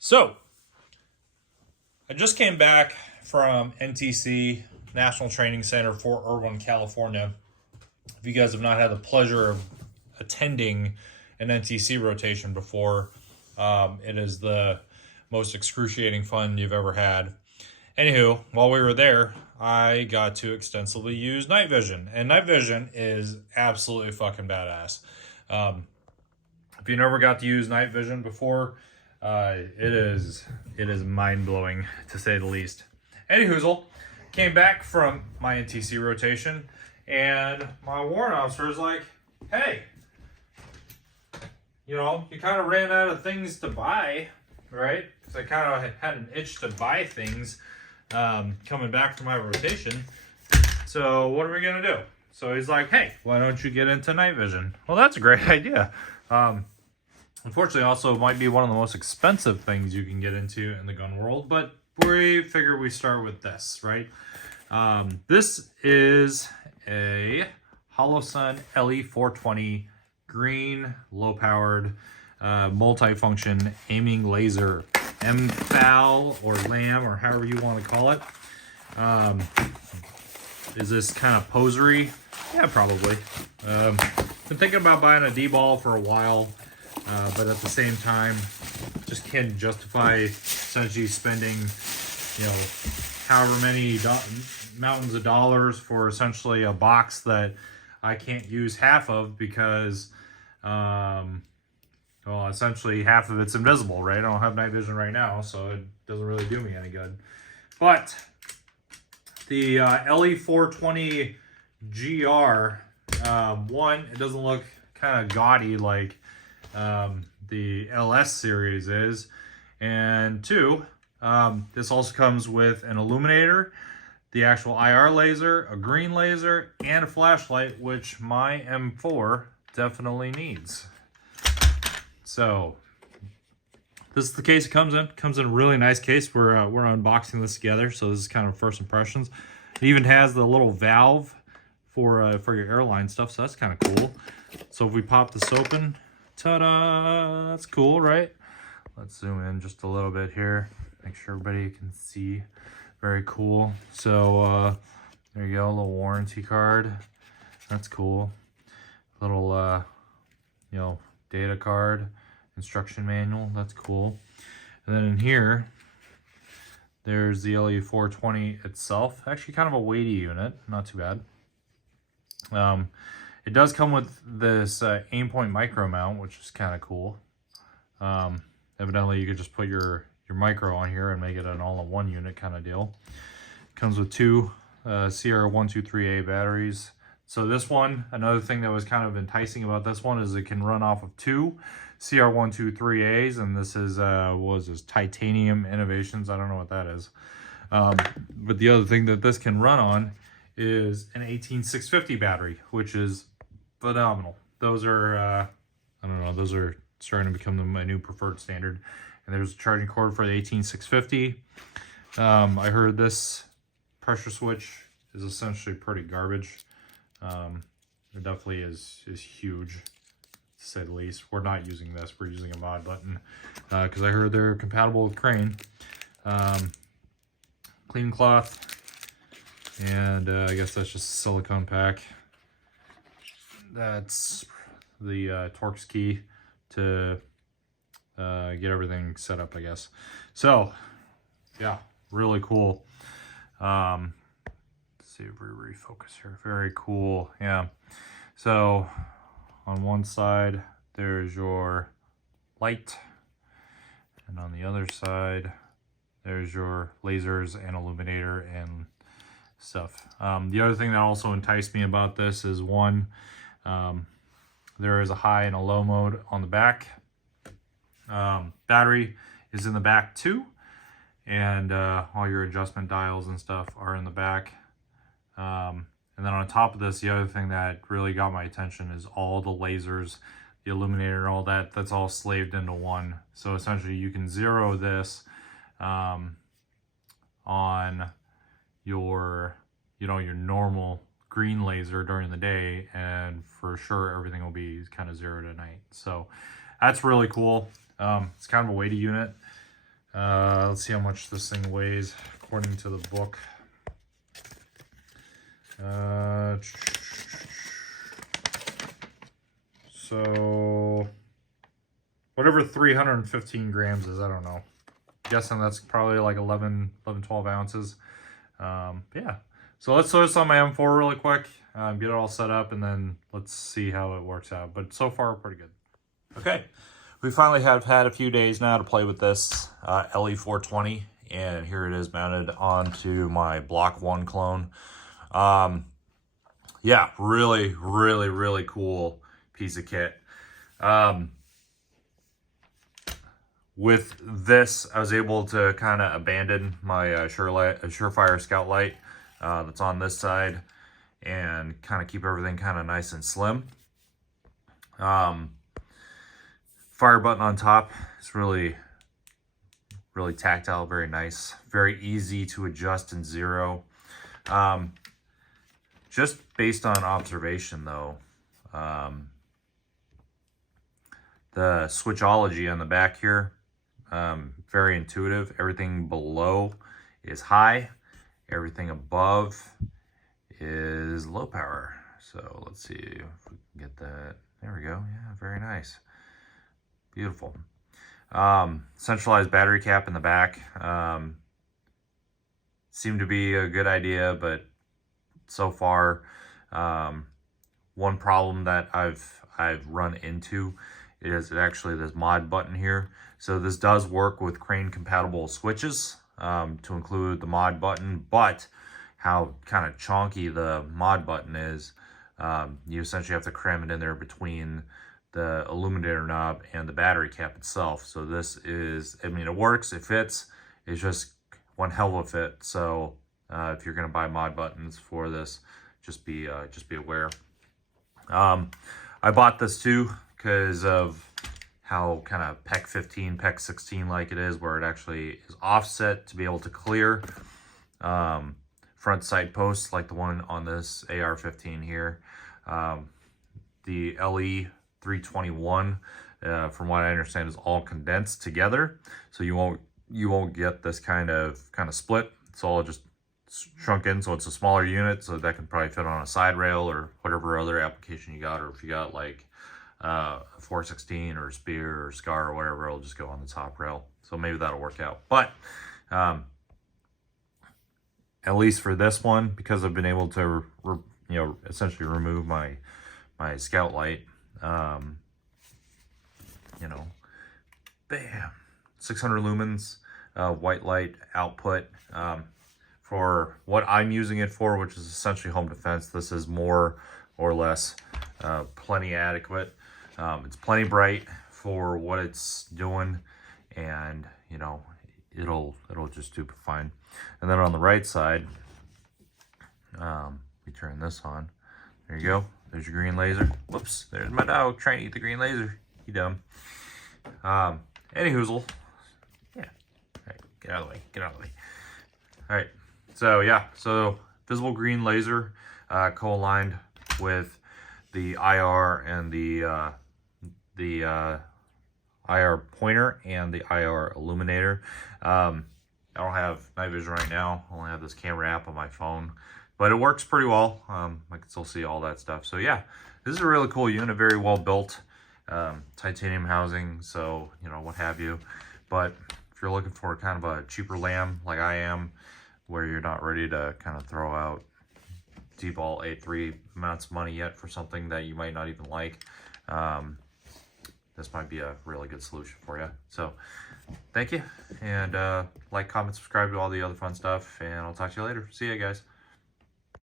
So, I just came back from NTC, National Training Center, Fort Irwin, California. If you guys have not had the pleasure of attending an NTC rotation before, it is the most excruciating fun you've ever had. Anywho, while we were there, I got to extensively use night vision, and night vision is absolutely fucking badass. If you never got to use night vision before, it is mind blowing to say the least. Anywho, came back from my NTC rotation, and my warrant officer is like, "Hey, you kind of ran out of things to buy, right?" Because I kind of had an itch to buy things coming back from my rotation. So what are we gonna do? So he's like, "Hey, why don't you get into night vision?" Well, that's a great idea. Unfortunately, also might be one of the most expensive things you can get into in the gun world, but we figure we start with this, right? This is a Holosun LE420 green, low-powered, multi-function aiming laser, MFAL or LAM or however you want to call it. Is this kind of posery? Yeah, probably. Been thinking about buying a D-ball for a while. But at the same time, just can't justify essentially spending, however many mountains of dollars for essentially a box that I can't use half of because, essentially half of it's invisible, right? I don't have night vision right now, so it doesn't really do me any good. But the LE420-GR, one, it doesn't look kind of gaudy like the LS series is, and two, this also comes with an illuminator, the actual IR laser, a green laser, and a flashlight, which my M4 definitely needs. So this is the case it comes in. Comes in a really nice case. We're unboxing this together, so this is kind of first impressions. It even has the little valve for your airline stuff, so that's kind of cool. So if we pop this open, ta-da! That's cool, right? Let's zoom in just a little bit here. Make sure everybody can see. Very cool. So there you go, a little warranty card. That's cool. Little data card, instruction manual. That's cool. And then in here, there's the LE420 itself. Actually, kind of a weighty unit. Not too bad. It does come with this aim point micro mount, which is kind of cool. Evidently, you could just put your micro on here and make it an all-in-one unit kind of deal. Comes with two CR123A batteries. So this one, another thing that was kind of enticing about this one is it can run off of two CR123As, and this is what was this, Titanium Innovations. I don't know what that is. But the other thing that this can run on is an 18650 battery, which is phenomenal. Those are, I don't know, those are starting to become my new preferred standard. And there's a charging cord for the 18650. I heard this pressure switch is essentially pretty garbage. It definitely is huge, to say the least. We're not using this. We're using a mod button because I heard they're compatible with Crane. Clean cloth. And I guess that's just a silicone pack. That's the Torx key to get everything set up, I guess. So, yeah, really cool. Let's see if we refocus here. Very cool, yeah. So, on one side, there's your light. And on the other side, there's your lasers and illuminator and stuff. The other thing that also enticed me about this is one, there is a high and a low mode on the back. Battery is in the back too, and all your adjustment dials and stuff are in the back. And then on top of this, the other thing that really got my attention is all the lasers, the illuminator, and all that. That's all slaved into one. So essentially, you can zero this on your normal green laser during the day, and for sure everything will be kind of zeroed at night. So that's really cool. It's kind of a weighty unit. Let's see how much this thing weighs according to the book. So whatever 315 grams is, I don't know. Guessing that's probably like 11, 12 ounces. Yeah. So let's throw this on my M4 really quick, get it all set up, and then let's see how it works out. But so far, pretty good. Okay. We finally have had a few days now to play with this LE420, and here it is mounted onto my Block 1 clone. Yeah, really, really, really cool piece of kit. With this, I was able to kind of abandon my Surefire Scout Light that's on this side and kind of keep everything kind of nice and slim. Fire button on top is really, really tactile, very nice, very easy to adjust in zero. Just based on observation though, the switchology on the back here, very intuitive. Everything below is high, everything above is low power. So let's see if we can get that. There we go. Yeah, very nice. Beautiful. Centralized battery cap in the back. Seemed to be a good idea, but so far, one problem that I've run into is actually this mod button here. So this does work with crane compatible switches, to include the mod button, but how kind of chonky the mod button is, you essentially have to cram it in there between the illuminator knob and the battery cap itself. So this is, I mean, it works, it fits, it's just one hell of a fit. So if you're gonna buy mod buttons for this, just be aware. I bought this too because of how kind of PEC 15, PEC 16 like it is, where it actually is offset to be able to clear front sight posts like the one on this AR-15 here. The LE420-GR, from what I understand, is all condensed together, so you won't get this kind of split. It's all just shrunk in, so it's a smaller unit, so that can probably fit on a side rail or whatever other application you got, or if you got like a 416 or a Spear or Scar or whatever, it'll just go on the top rail. So maybe that'll work out. But at least for this one, because I've been able to essentially remove my Scout Light, bam, 600 lumens white light output. For what I'm using it for, which is essentially home defense, this is more or less plenty adequate. It's plenty bright for what it's doing, and it'll just do fine. And then on the right side, we turn this on. There you go. There's your green laser. Whoops, there's my dog trying to eat the green laser. You dumb. Any hoozle. Yeah. All right, get out of the way. Get out of the way. All right. So yeah, so visible green laser co-aligned with the IR and the IR pointer and the IR illuminator. I don't have night vision right now. I only have this camera app on my phone, but it works pretty well. I can still see all that stuff. So yeah, this is a really cool unit, very well built, titanium housing, so what have you. But if you're looking for kind of a cheaper lamb like I am, where you're not ready to kind of throw out D-ball A3 amounts of money yet for something that you might not even like, this might be a really good solution for you. So thank you, and like, comment, subscribe to all the other fun stuff, and I'll talk to you later. See ya, guys.